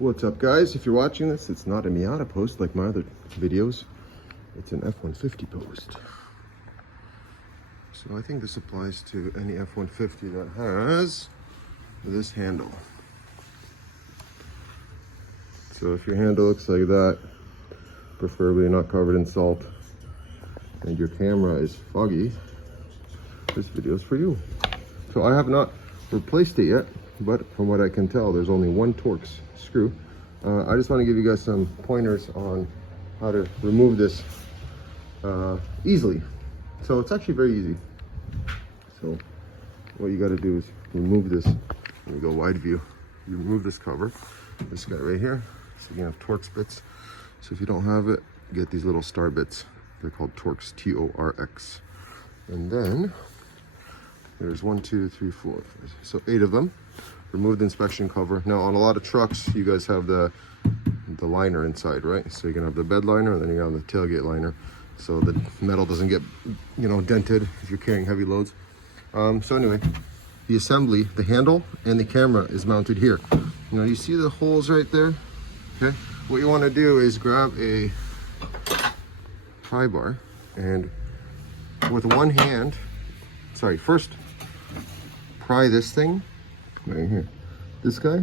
What's up, guys? If you're watching this, it's not a Miata post like my other videos. It's an F-150 post. So I think this applies to any F-150 that has this handle. So if your handle looks like that, preferably not covered in salt, and your camera is foggy, this video is for you. So I have not replaced it yet, but from what I can tell, there's only one Torx screw. I just want to give you guys some pointers on how to remove this easily. So it's actually very easy. So what you got to do is remove this. Let me go wide view. You remove this cover, this guy right here. So you have Torx bits. So if you don't have it, get these little star bits. They're called Torx, T-O-R-X. And then there's 1, 2, 3, 4, 5. So 8 of them. Remove the inspection cover. Now on a lot of trucks, you guys have the liner inside, right? So you're gonna have the bed liner, and then you have the tailgate liner, so the metal doesn't get, dented if you're carrying heavy loads. So anyway, the assembly, the handle and the camera is mounted here. Now you see the holes right there. Okay. What you want to do is grab a pry bar and with one hand, first pry this thing right here. This guy,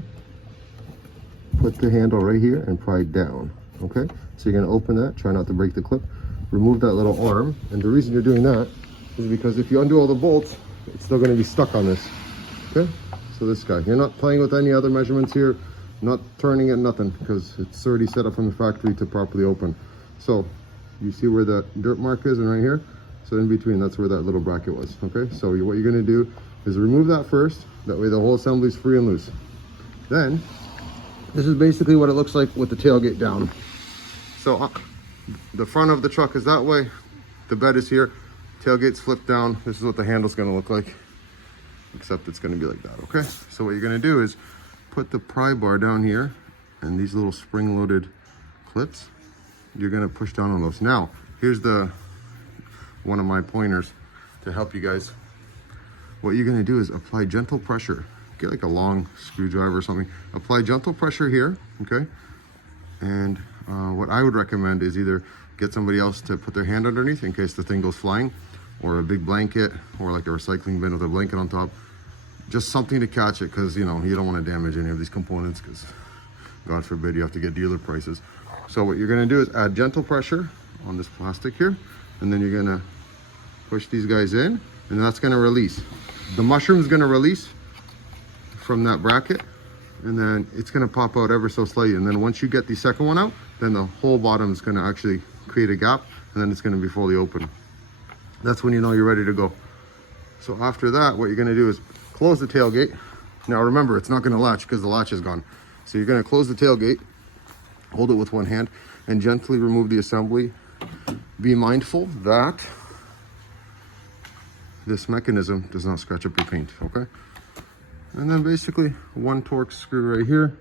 put the handle right here and pry down. Okay, so you're gonna open that, try not to break the clip, remove that little arm, and the reason you're doing that is because if you undo all the bolts, it's still gonna be stuck on this. Okay, so this guy, you're not playing with any other measurements here, not turning it, nothing, because it's already set up from the factory to properly open. So you see where the dirt mark is, and right here, so in between, that's where that little bracket was. Okay, so what you're gonna do is remove that first. That way the whole assembly is free and loose. Then, this is basically what it looks like with the tailgate down. So the front of the truck is that way, the bed is here, tailgate's flipped down. This is what the handle's gonna look like, except it's gonna be like that, okay? So what you're gonna do is put the pry bar down here, and these little spring-loaded clips, you're gonna push down on those. Now, here's one of my pointers to help you guys. What you're gonna do is apply gentle pressure. Get like a long screwdriver or something. Apply gentle pressure here, okay? And what I would recommend is either get somebody else to put their hand underneath in case the thing goes flying, or a big blanket, or like a recycling bin with a blanket on top. Just something to catch it, because you don't want to damage any of these components, because God forbid you have to get dealer prices. So what you're gonna do is add gentle pressure on this plastic here, and then you're gonna push these guys in, and that's gonna release. The mushroom is gonna release from that bracket, and then it's gonna pop out ever so slightly. And then once you get the second one out, then the whole bottom is gonna actually create a gap, and then it's gonna be fully open. That's when you know you're ready to go. So after that, what you're gonna do is close the tailgate. Now remember, it's not gonna latch because the latch is gone. So you're gonna close the tailgate, hold it with one hand, and gently remove the assembly. Be mindful that this mechanism does not scratch up your paint, okay? And then basically one Torx screw right here.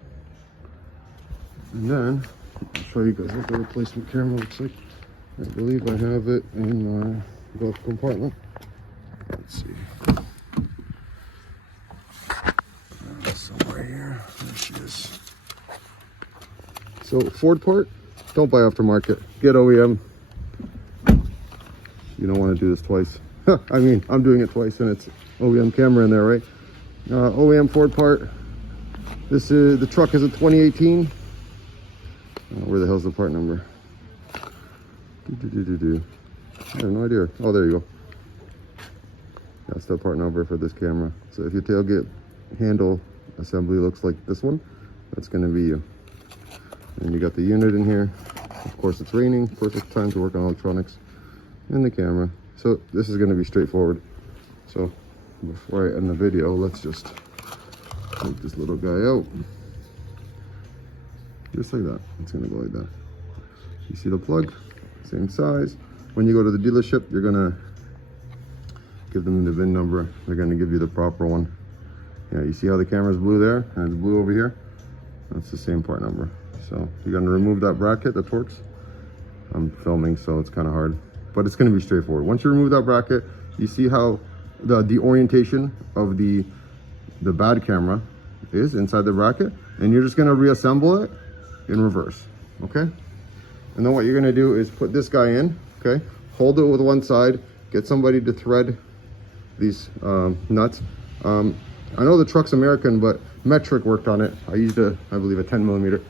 And then I'll show you guys what the replacement camera looks like. I believe I have it in my glove compartment. Let's see. Somewhere here. There she is. So Ford part, don't buy aftermarket. Get OEM. You don't want to do this twice. I mean, I'm doing it twice, and it's OEM camera in there, right? OEM Ford part. This is the truck is a 2018. Where the hell's the part number? I have no idea. Oh, there you go. That's the part number for this camera. So if your tailgate handle assembly looks like this one, that's going to be you. And you got the unit in here. Of course, it's raining. Perfect time to work on electronics. And the camera. So this is going to be straightforward. So before I end the video, let's just take this little guy out. Just like that. It's going to go like that. You see the plug? Same size. When you go to the dealership, you're going to give them the VIN number. They're going to give you the proper one. Yeah, you see how the camera's blue there and it's blue over here? That's the same part number. So you're going to remove that bracket, the Torx. I'm filming, so it's kind of hard, but it's going to be straightforward. Once you remove that bracket, you see how the orientation of the bad camera is inside the bracket, and you're just gonna reassemble it in reverse, okay? And then what you're gonna do is put this guy in, okay? Hold it with one side, get somebody to thread these nuts. I know the truck's American, but Metric worked on it. I used I believe a 10 millimeter.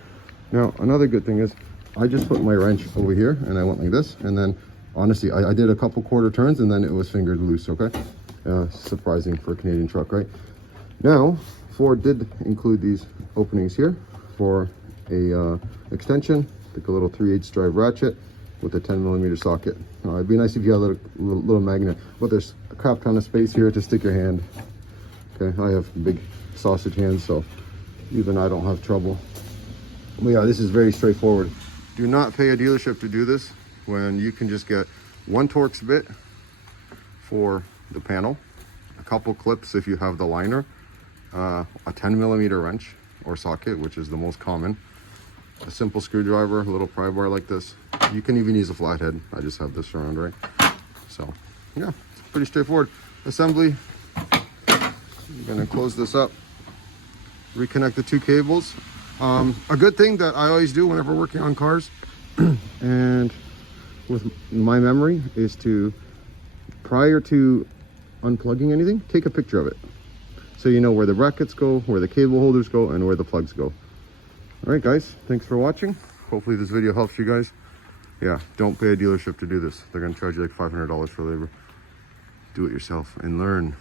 Now, another good thing is I just put my wrench over here and I went like this. And then honestly, I did a couple quarter turns and then it was fingered loose, okay? Surprising for a Canadian truck, right? Now, Ford did include these openings here for a extension, like a little 3/8 drive ratchet with a 10 millimeter socket. It'd be nice if you had a little magnet, but there's a crap ton of space here to stick your hand. Okay, I have big sausage hands, so even I don't have trouble. But yeah, this is very straightforward. Do not pay a dealership to do this when you can just get one Torx bit for the panel, a couple clips if you have the liner, a 10 millimeter wrench or socket, which is the most common, a simple screwdriver, a little pry bar like this. You can even use a flathead. I just have this around, right? So yeah, it's pretty straightforward. Assembly, I'm gonna close this up, reconnect the two cables. A good thing that I always do whenever working on cars and with my memory is to, prior to unplugging anything, take a picture of it. So you know where the brackets go, where the cable holders go, and where the plugs go. All right, guys, thanks for watching. Hopefully this video helps you guys. Yeah, don't pay a dealership to do this. They're gonna charge you like $500 for labor. Do it yourself and learn.